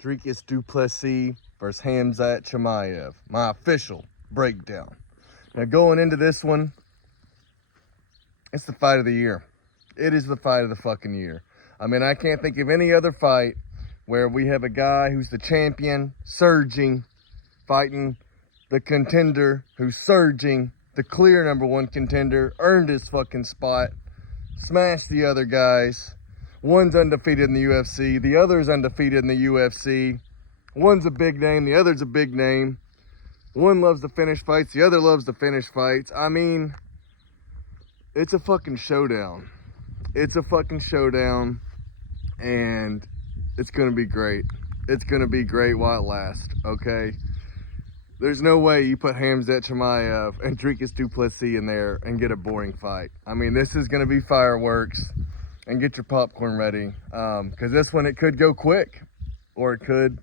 Dricus Du Plessis versus Khamzat Chimaev. My official breakdown. Now going into this one, it's the fight of the year. It is the fight of the fucking year. I mean, I can't think of any other fight where we have a guy who's the champion, surging, fighting the contender who's surging, the clear #1 contender, earned his fucking spot, smashed the other guys. One's undefeated in the UFC, the other's undefeated in the UFC. One's a big name, the other's a big name. One loves to finish fights, the other loves to finish fights. I mean, it's a fucking showdown. It's a fucking showdown, and it's gonna be great. It's gonna be great while it lasts, okay? There's no way you put Khamzat Chimaev and Dricus Du Plessis in there and get a boring fight. I mean, this is gonna be fireworks, and get your popcorn ready, because this one, it could go quick, or it could,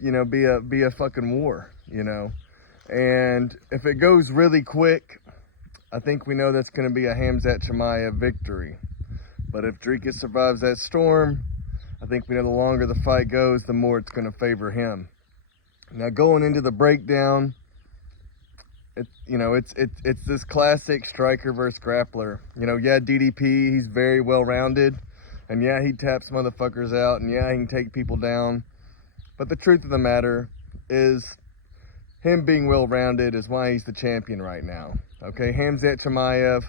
you know, be a fucking war, you know. And if it goes really quick, I think we know that's going to be a Khamzat Chimaev victory. But if Dricus survives that storm, I think we know the longer the fight goes, the more it's going to favor him. Now going into the breakdown, it's this classic striker versus grappler. You know, yeah, DDP, he's very well-rounded, and yeah, he taps motherfuckers out, and yeah, he can take people down. But the truth of the matter is, him being well-rounded is why he's the champion right now. Okay, Khamzat Chimaev,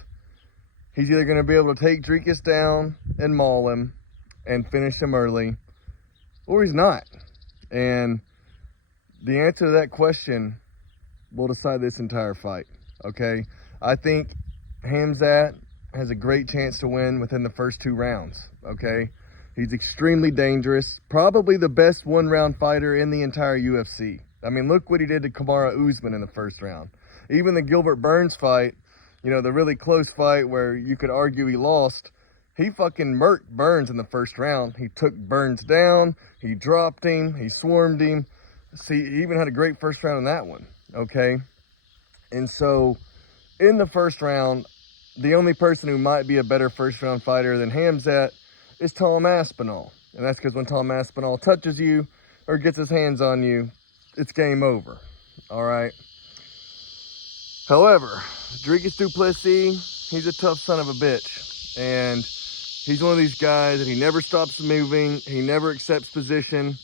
he's either going to be able to take Dricus down and maul him and finish him early, or he's not. And the answer to that question will decide this entire fight, okay? I think Khamzat has a great chance to win within the first 2 rounds, okay? He's extremely dangerous, probably the best one-round fighter in the entire UFC. I mean, look what he did to Kamaru Usman in the first round. Even the Gilbert Burns fight, you know, the really close fight where you could argue he lost, he fucking murked Burns in the first round. He took Burns down, he dropped him, he swarmed him. See, he even had a great first round in that one, okay? And so, in the first round, the only person who might be a better first-round fighter than Khamzat is Tom Aspinall. And that's because when Tom Aspinall touches you or gets his hands on you, it's game over, all right? However, Dricus Du Plessis, he's a tough son of a bitch. And he's one of these guys that he never stops moving, he never accepts position,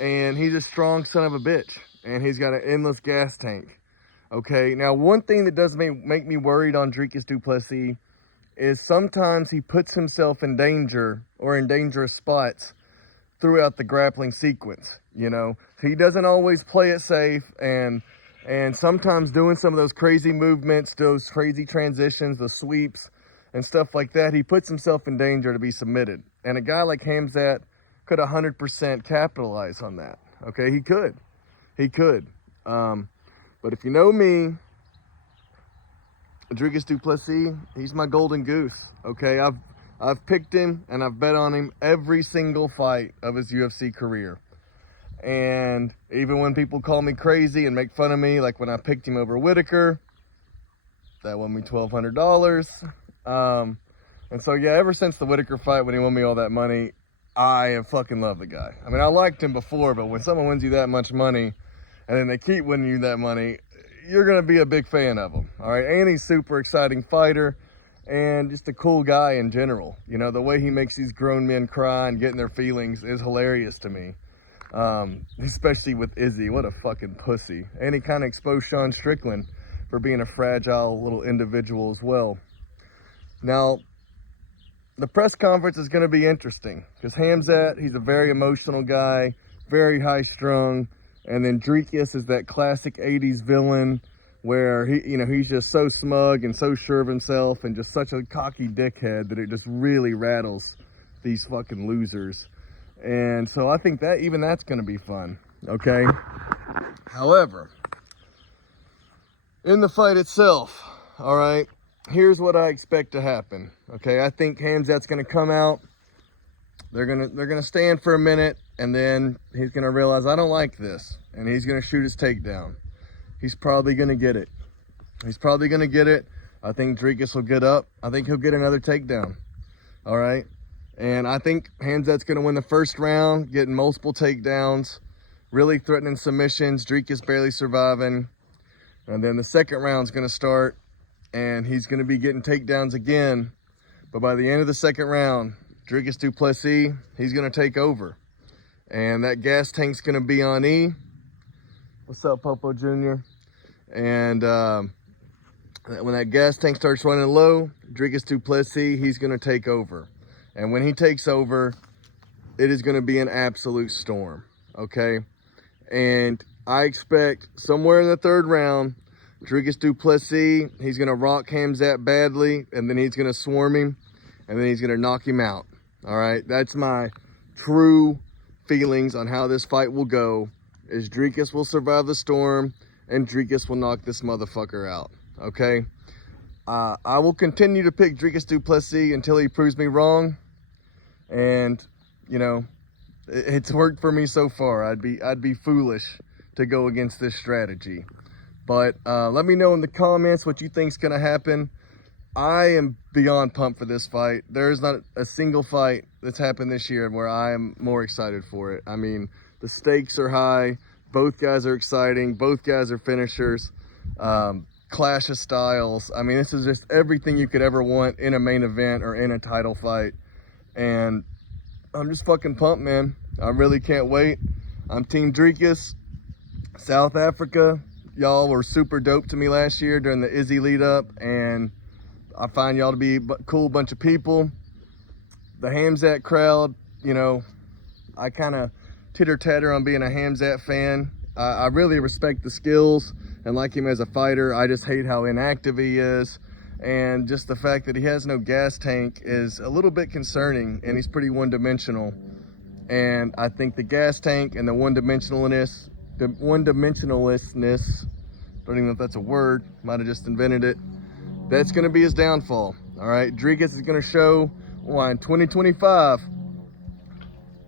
and he's a strong son of a bitch. And he's got an endless gas tank. Okay, now one thing that does make me worried on Dricus Du Plessis is sometimes he puts himself in danger or in dangerous spots throughout the grappling sequence, you know. He doesn't always play it safe, and sometimes doing some of those crazy movements, those crazy transitions, the sweeps and stuff like that, he puts himself in danger to be submitted. And a guy like Khamzat could 100% capitalize on that, okay? He could. But if you know me, Dricus Du Plessis, he's my golden goose, okay? I've picked him and I've bet on him every single fight of his UFC career. And even when people call me crazy and make fun of me, like when I picked him over Whitaker, that won me $1,200. And so, yeah, ever since the Whitaker fight, when he won me all that money, I have fucking loved the guy. I mean, I liked him before, but when someone wins you that much money, and then they keep winning you that money, you're going to be a big fan of him, all right? And he's a super exciting fighter and just a cool guy in general. You know, the way he makes these grown men cry and get in their feelings is hilarious to me, especially with Izzy. What a fucking pussy. And he kind of exposed Sean Strickland for being a fragile little individual as well. Now, the press conference is going to be interesting because Khamzat, he's a very emotional guy, very high-strung. And then Dricus is that classic 80s villain where he's just so smug and so sure of himself and just such a cocky dickhead that it just really rattles these fucking losers. And so I think that even that's going to be fun, okay? However, in the fight itself, all right, here's what I expect to happen, okay? I think Khamzat's going to come out. They're gonna stand for a minute, and then he's gonna realize, I don't like this, and he's gonna shoot his takedown. He's probably gonna get it. I think Dricus will get up. I think he'll get another takedown. All right, And I think Khamzat's going to win the first round, getting multiple takedowns, really threatening submissions. Dricus barely surviving. And then the second round's going to start, and he's going to be getting takedowns again. But by the end of the second round, Dricus Du Plessis, he's going to take over. And that gas tank's going to be on E. What's up, Popo Jr.? And when that gas tank starts running low, Dricus Du Plessis, he's going to take over. And when he takes over, it is going to be an absolute storm, okay? And I expect somewhere in the third round, Dricus Du Plessis, he's going to rock Khamzat badly, and then he's going to swarm him, and then he's going to knock him out, all right? That's my true feelings on how this fight will go, is Dricus will survive the storm, and Dricus will knock this motherfucker out, okay? I will continue to pick Dricus Du Plessis until he proves me wrong. And, you know, it's worked for me so far. I'd be foolish to go against this strategy. But let me know in the comments what you think's gonna happen. I am beyond pumped for this fight. There's not a single fight that's happened this year where I am more excited for it. I mean, the stakes are high. Both guys are exciting. Both guys are finishers. Clash of styles. I mean, this is just everything you could ever want in a main event or in a title fight. And I'm just fucking pumped, man. I really can't wait. I'm Team Dricus. South Africa, y'all were super dope to me last year during the Izzy lead up, and I find y'all to be a cool bunch of people. The Khamzat crowd, you know, I kind of titter-tatter on being a Khamzat fan. I really respect the skills and like him as a fighter. I just hate how inactive he is. And just the fact that he has no gas tank is a little bit concerning, and he's pretty one-dimensional. And I think the gas tank and the one-dimensionalness, don't even know if that's a word, might have just invented it, that's going to be his downfall. All right, Dricus is going to show why in 2025,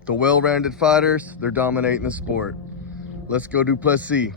the well-rounded fighters, they're dominating the sport. Let's go Du Plessis.